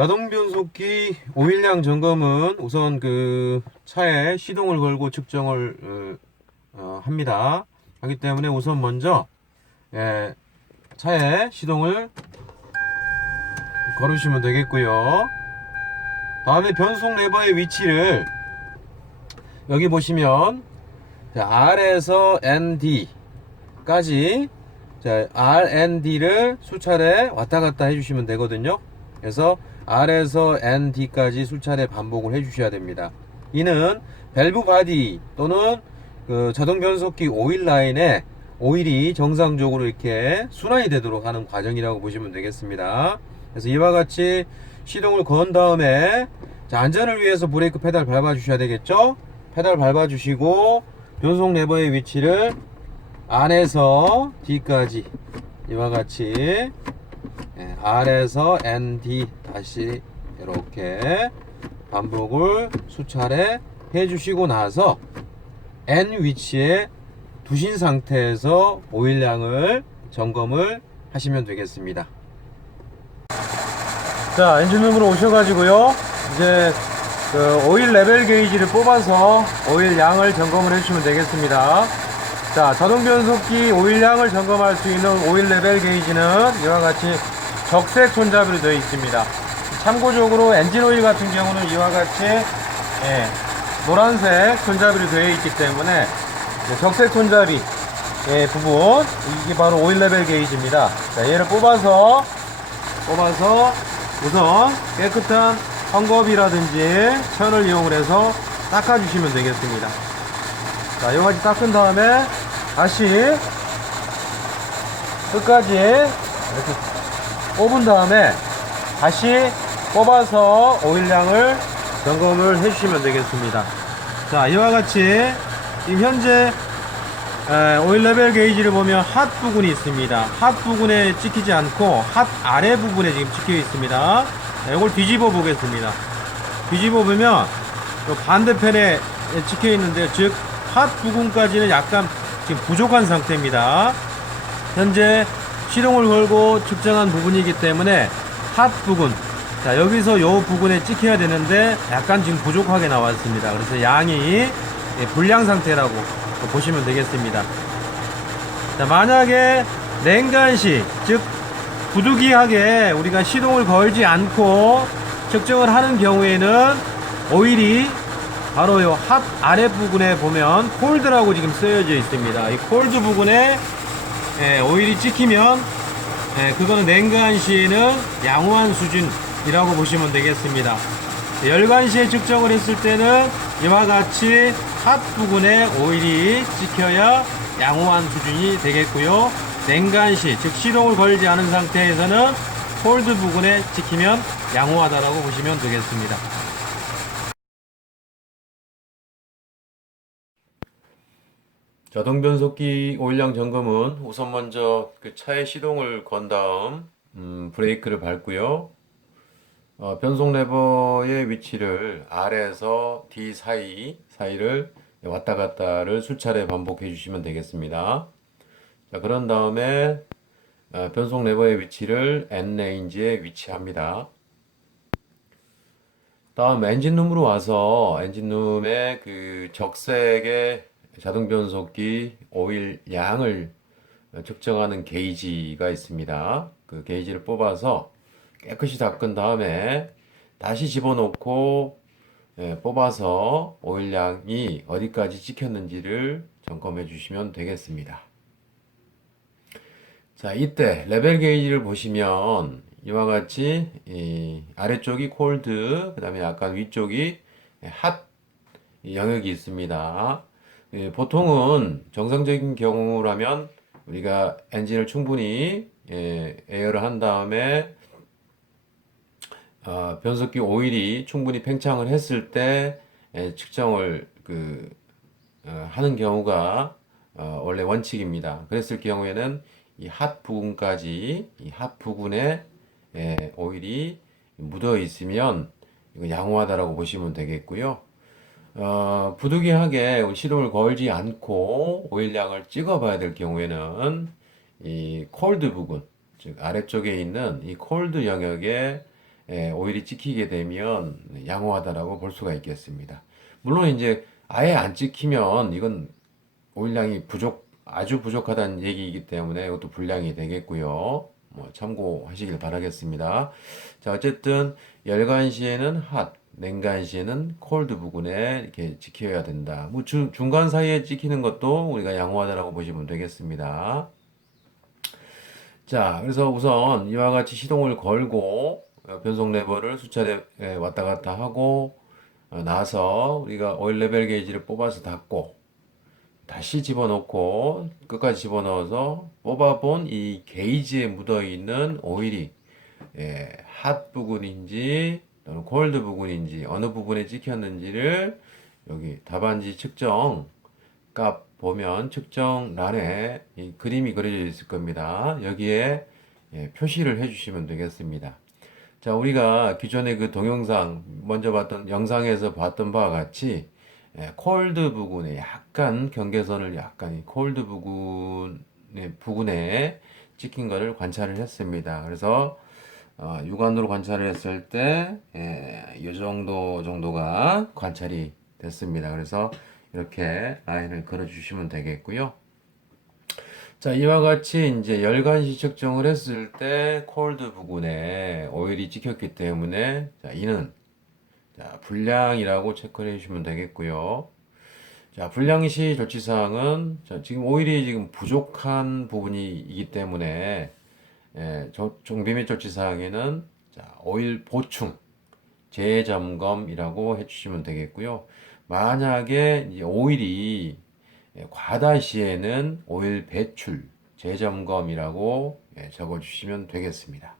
자동 변속기 오일량 점검은 우선 그 차에 시동을 걸고 측정을 어, 어, 합니다. 하기 때문에 우선 먼저 예, 차에 시동을 걸으시면 되겠고요. 다음에 변속 레버의 위치를 여기 보시면 자, R에서 ND까지 자, R, N, D를 수차례 왔다 갔다 해주시면 되거든요. 그래서 R에서 N, D까지 수차례 반복을 해주셔야 됩니다. 이는 밸브 바디 또는 그 자동 변속기 오일 라인에 오일이 정상적으로 이렇게 순환이 되도록 하는 과정이라고 보시면 되겠습니다. 그래서 이와 같이 시동을 건 다음에 자, 안전을 위해서 브레이크 페달 밟아 주셔야 되겠죠? 페달 밟아 주시고 변속 레버의 위치를 안에서 D까지 이와 같이 예, R에서 ND 다시 이렇게 반복을 수차례 해주시고 나서 N 위치에 두신 상태에서 오일량을 점검을 하시면 되겠습니다. 자, 엔진룸으로 오셔가지고요. 이제 그 오일 레벨 게이지를 뽑아서 오일 양을 점검을 해주시면 되겠습니다. 자, 자동 변속기 오일 양을 점검할 수 있는 오일 레벨 게이지는 이와 같이 적색 손잡이로 되어 있습니다. 참고적으로 엔진 오일 같은 경우는 이와 같이 예, 노란색 손잡이로 되어 있기 때문에 네, 적색 손잡이 예, 부분 이게 바로 오일 레벨 게이지입니다. 자, 얘를 뽑아서 뽑아서 우선 깨끗한 헝겊이라든지 천을 이용을 해서 닦아주시면 되겠습니다. 자, 이거까지 닦은 다음에 다시 끝까지 이렇게 뽑은 다음에 다시 뽑아서 오일량을 점검을 해주시면 되겠습니다. 자, 이와 같이 지금 현재 에, 오일 레벨 게이지를 보면 핫 부분이 있습니다. 핫 부분에 찍히지 않고 핫 아래 부분에 지금 찍혀 있습니다. 자, 이걸 뒤집어 보겠습니다. 뒤집어 보면 요 반대편에 찍혀 있는데 즉 핫 부분까지는 약간 지금 부족한 상태입니다. 현재 시동을 걸고 측정한 부분이기 때문에 핫 부분 자 여기서 요 부분에 찍혀야 되는데 약간 지금 부족하게 나왔습니다. 그래서 양이 예, 불량 상태라고 보시면 되겠습니다. 자, 만약에 냉간시, 즉, 부득이하게 우리가 시동을 걸지 않고 측정을 하는 경우에는 오일이 바로 요 핫 아래 부분에 보면 콜드라고 지금 쓰여져 있습니다. 이 콜드 부분에 예, 오일이 찍히면 예, 그거는 냉간 시에는 양호한 수준이라고 보시면 되겠습니다. 열간 시에 측정을 했을 때는 이와 같이 핫 부분에 오일이 찍혀야 양호한 수준이 되겠고요. 냉간 시, 즉 시동을 걸지 않은 상태에서는 홀드 부분에 찍히면 양호하다라고 보시면 되겠습니다. 자동 변속기 오일량 점검은 우선 먼저 그 차의 시동을 건 다음 음, 브레이크를 밟고요. 어, 변속 레버의 위치를 R에서 D 사이 사이를 왔다 갔다를 수차례 반복해 주시면 되겠습니다. 자, 그런 다음에 어, 변속 레버의 위치를 N 레인지에 위치합니다. 다음 엔진룸으로 와서 엔진룸의 그 적색의 자동 변속기 오일 양을 측정하는 게이지가 있습니다. 그 게이지를 뽑아서 깨끗이 닦은 다음에 다시 집어넣고 예, 뽑아서 오일량이 어디까지 찍혔는지를 점검해 주시면 되겠습니다. 자, 이때 레벨 게이지를 보시면 이와 같이 이 아래쪽이 콜드, 그 다음에 약간 위쪽이 핫 영역이 있습니다. 예, 보통은 정상적인 경우라면 우리가 엔진을 충분히 예, 에어를 한 다음에 어, 변속기 오일이 충분히 팽창을 했을 때 에, 측정을 그 어, 하는 경우가 어, 원래 원칙입니다. 그랬을 경우에는 이 핫 부분까지 이 핫 부분에 에, 오일이 묻어 있으면 이거 양호하다라고 보시면 되겠고요. 어, 부득이하게 시동을 걸지 않고 오일량을 찍어봐야 될 경우에는 이 콜드 부분, 즉 아래쪽에 있는 이 콜드 영역에 예, 오일이 찍히게 되면 양호하다라고 볼 수가 있겠습니다. 물론 이제 아예 안 찍히면 이건 오일량이 부족 아주 부족하다는 얘기이기 때문에 이것도 불량이 되겠고요. 뭐 참고하시길 바라겠습니다. 자, 어쨌든 열간 시에는 핫, 냉간 시에는 콜드 부근에 이렇게 지켜야 된다. 뭐 중, 중간 사이에 찍히는 것도 우리가 양호하다라고 보시면 되겠습니다. 자, 그래서 우선 이와 같이 시동을 걸고 어, 변속 레버를 수차례 예, 왔다 갔다 하고 어, 나서 우리가 오일 레벨 게이지를 뽑아서 닫고 다시 집어넣고 끝까지 집어넣어서 뽑아본 이 게이지에 묻어 있는 오일이 예, 핫 부분인지 또는 콜드 부분인지 어느 부분에 찍혔는지를 여기 답안지 측정 값 보면 측정란에 이 그림이 그려져 있을 겁니다. 여기에 예, 표시를 해주시면 되겠습니다. 자, 우리가 기존의 그 동영상 먼저 봤던 영상에서 봤던 바와 같이 예, 콜드 부근에 약간 경계선을 약간 이 콜드 부근의 부근에 찍힌 거를 관찰을 했습니다. 그래서 어, 육안으로 관찰을 했을 때, 예, 이 정도 정도가 관찰이 됐습니다. 그래서 이렇게 라인을 그려 주시면 되겠고요. 자, 이와 같이 이제 열간시 측정을 했을 때 콜드 부근에 오일이 찍혔기 때문에 자, 이는 자, 불량이라고 체크를 해주시면 되겠고요. 자, 불량시 조치사항은 자, 지금 오일이 지금 부족한 부분이기 때문에 예, 조- 종비및 조치사항에는 자, 오일 보충, 재점검이라고 해주시면 되겠고요. 만약에 오일이 예, 과다 시에는 오일 배출, 재점검이라고 예, 적어주시면 되겠습니다.